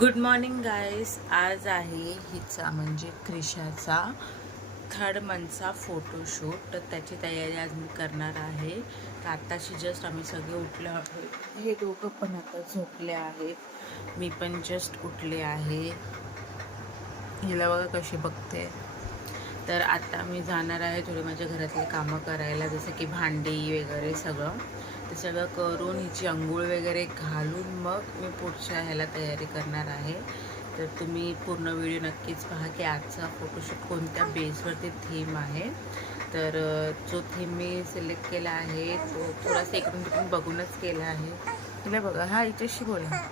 Good morning guys. आज आहे हिचा म्हणजे क्रिशाचा 3rd मंथचा फोटोशूट. तर त्याची तयारी आज मी करणार आहे. तर आत्ताशी जस्ट आम्ही सगळे उठलो आहोत. हे दोघं पण आता झोपले आहेत. मी पण जस्ट उठले आहे. हिला बघा कशी बघते. तर आता मी जाणार आहे थोडी माझ्या घरातली कामं करायला, जसं की भांडी वगैरे सगळं. ते सगळं करून हिची अंघोळ वगैरे घालून मग मी पुढच्या ह्याला तयारी करणार आहे. तर तुम्ही पूर्ण व्हिडिओ नक्कीच पहा की आजचा फोटोशूट कोणत्या बेसवरती थीम आहे. तर जो थीम मी सिलेक्ट केला आहे तो थोडासा इकडून तिकडून बघूनच केला आहे. तिला बघा, हा हिच्याशी बोला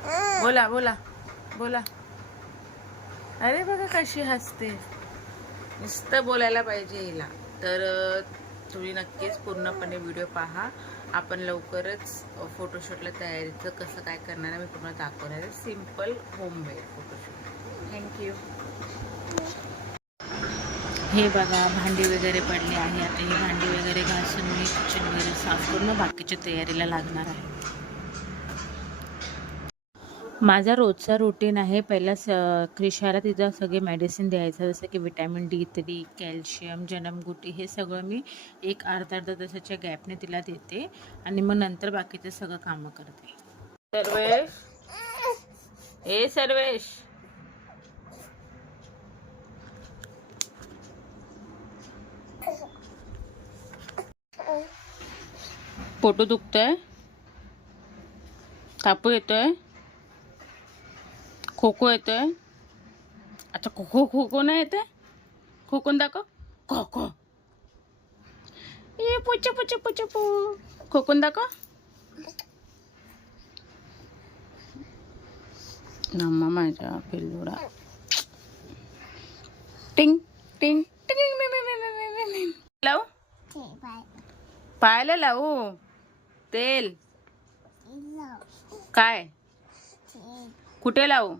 बोला बोला बोला. अरे बघा कशी हसते. नुसतं बोलायला पाहिजे हिला. तर तुम्ही नक्कीच पूर्णपणे व्हिडिओ पहा. आपण लवकरच फोटोशूटला तयारीचं कसं काय करणार आहे मी तुम्हाला दाखवणार आहे. Simple homemade photoshoot. थँक्यू. हे बघा भांडी वगैरे पडली आहे. आता ही भांडी वगैरे घासून मी किचन वगैरे साफ करून बाकीच्या तयारीला लागणार आहे. माझा रोजचा रुटीन आहे. पहिला क्रिशाला तिचा सगळे मेडिसिन द्यायचं, जसं की विटॅमिन D3, कॅल्शियम, जनमगुटी, हे सगळं मी एक अर्धा तासाच्या गॅपने तिला देते आणि मग नंतर बाकीचं सगळं कामं करते. सर्वेश, ए सर्वेश, पोटू दुखतंय, तापू येतोय, खोको येतोय. अच्छा खोको नाही येते. खोकून दाखव. खोको ये पुच पुच पुच पू. खोकून दाखव. नम्मा माझ्या पिल्लुडा. टिंग टिंग टिंग. लावू पायाला लावू तेल. काय कुठे लावू.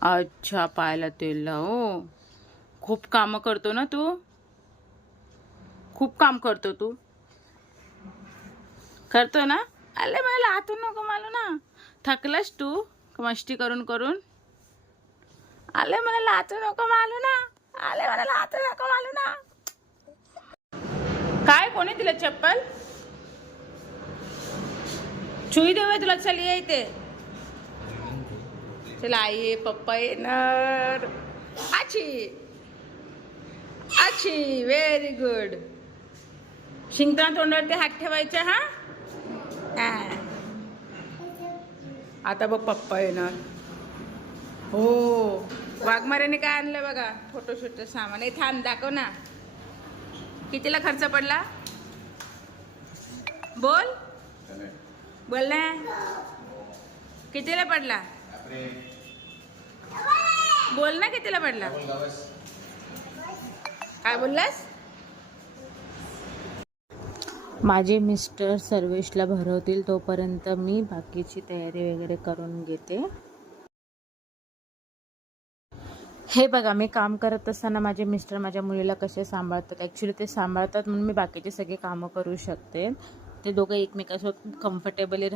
अच्छा पायाला तेल लावू. खूप काम करतो ना तू. खूप काम करतो तू. करतो ना. अरे मला लातून नको मालू ना. थकलास तू मस्ती करून करून. आले मला लातू नको मालू ना. आले मला लातू नको मालू ना. काय कोणी दिलं चप्पल. छुई देवे तुला. चल ये इथे. चला आई पप्पा येणार. आची आची व्हेरी गुड. शिंकताना तोंडावरती हात ठेवायचा. हा आता बघ पप्पा येणार. हो वाघमाऱ्याने काय आणलं बघा फोटोशूटचं सामान. हे थांब दाखव ना. कितीला खर्च पडला बोल. बोल ना. कितीला पडला बोल ना. कितीला पडला. काय बोललास. माझे मिस्टर सर्वेशला भरवतील तोपर्यंत मी बाकीची तयारी वगैरे करून घेते. हे बघा मी काम करत असताना माझे मिस्टर माझ्या मुलीला कसे सांभाळतात. ॲक्च्युली ते सांभाळतात म्हणून मी बाकीचे सगळे कामं करू शकते. ते दोघं एकमेकांसोबत कम्फर्टेबली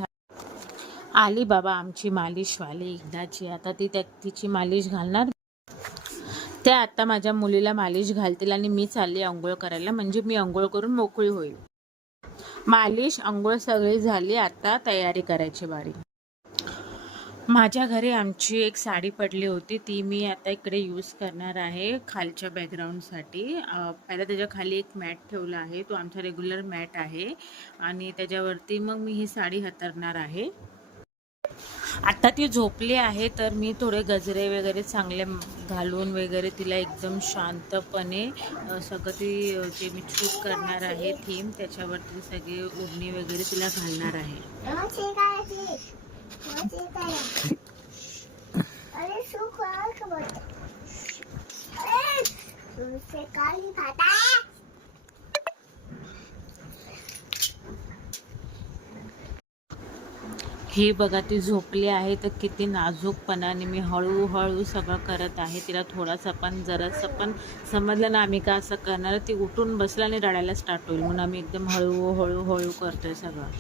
आली बाबा आमची मालिशवाली एकदाची. आता ती तिची मालिश घालणार. त्या आता माझ्या मुलीला मालिश घालतील आणि मी चालली आंघोळ करायला. म्हणजे मी आंघोळ करून मोकळी होईल. मालिश आंघोळ सगळी झाली. आता तयारी करायची बारी. माझ्या घरी आमची एक साडी पडली होती. ती मी आता इकडे यूज करणार आहे खालच्या बॅकग्राऊंडसाठी. पहिला त्याच्या खाली एक मॅट ठेवला आहे. तो आमचा रेग्युलर मॅट आहे आणि त्याच्यावरती मग मी ही साडी हातरणार आहे. आता ती झोपली आहे तर मी थोडे गजरे वगैरे चांगले घालून वगैरे तिला एकदम शांतपणे सगळं ती जे मी शूट करणार आहे थीम त्याच्यावरती सगळे ओढणी वगैरे तिला घालणार आहे. हे बघा ती झोपली आहे तर किती नाजूकपणाने मी हळूहळू सगळं करत आहे. तिला थोडासा पण जरासं पण समजलं ना आम्ही का असं करणार. ती उठून बसला आणि रडायला स्टार्ट होईल म्हणून आम्ही एकदम हळूहळू करतोय सगळं.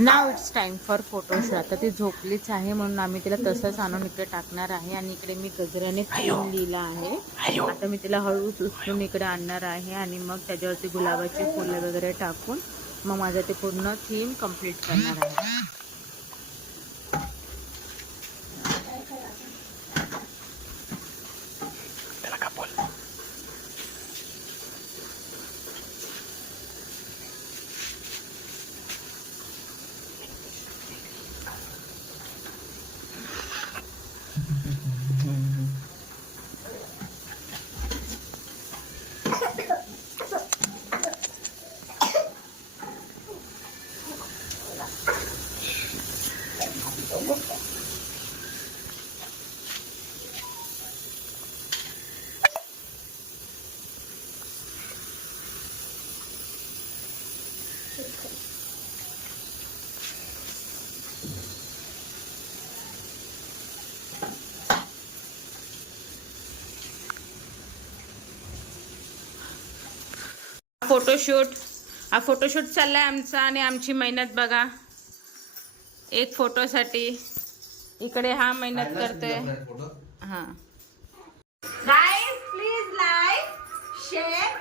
नाव इट्स टाइम फॉर फोटोशूट. आता ती झोपलीच आहे म्हणून आम्ही तिला तसंच आणून इकडे टाकणार आहे. आणि इकडे मी गजऱ्याने थीम लिहिला आहे. आता मी तिला हळूच उचलून इकडे आणणार आहे आणि मग त्याच्यावरती गुलाबाची फुलं वगैरे टाकून मग माझं ते पूर्ण थीम कंप्लीट करणार आहे. फोटोशूट चाललाय आमचा आणि आमची मेहनत बघा एक फोटोसाठी. इकडे हा मेहनत करतोय. हा गाइस प्लीज लाइक शेअर